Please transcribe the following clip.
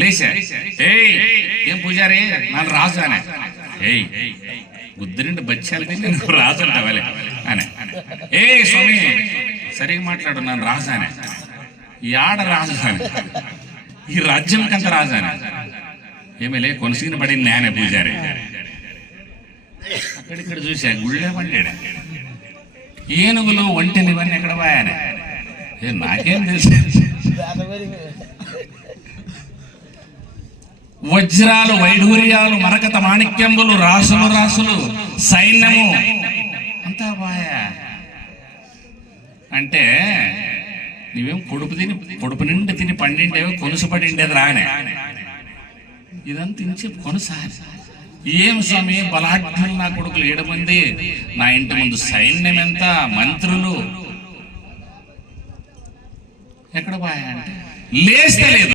లేచా, ఏం పూజారి నన్ను రాజు అనే, గుద్దు నిండి బచ్చాలు తిని నువ్వు రాజు అంటావాలి అని. స్వామి సరిగ్గా మాట్లాడు, నన్ను రాజు అనే. ఈ ఆడ రాజు అని, ఈ రాజ్యం కంత రాజు అని. ఏమేలే కొనసీన పడింది నేనే పూజారి. అక్కడిక్కడ చూసా, గుళ్ళే పండాడు. ఏనుగులు ఒంటెలు ఇవన్నీ ఎక్కడ పోయానే, నాకేం తెలుసు. వజ్రాలు, వైఢూర్యాలు, మరకత మాణిక్యంబులు, రాసులు రాసులు, సైన్యము అంతా బాయా. అంటే నీవేం పొడుపు నిండి తిని పండిండేవో కొనుసు పడిండేది రానే, ఇదంతా తిని కొనసారి. ఏం స్వామి బలాఢ్యులు నా కొడుకులు 7 మంది, నా ఇంటి ముందు సైన్యం ఎంత, మంత్రులు ఎక్కడ పోయా అంటే లేస్తలేదు.